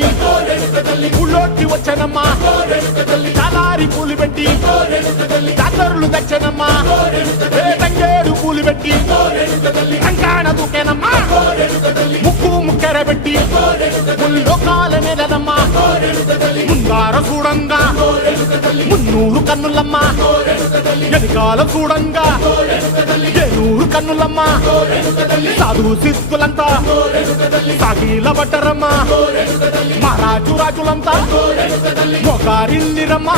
పెట్టి ఊళ్ళోకి వచ్చానమ్మా చాలారి పూలు పెట్టి జాతరులు తెచ్చానమ్మా తంగేడు పూలు పెట్టి కంకాణ దూకేనమ్మా ముక్కు ముక్కెర పెట్టి ముల్లోకాల నెలనమ్మా ముందార చూడంగా మున్నూరు కన్నులమ్మా ఎనకాల చూడంగా ఏనూరు కన్నులమ్మా సాధువు సిద్ధులంతా సాగిల బట్టరమ్మా మహారాజు రాజులంతా మొగారిల్లిరమ్మా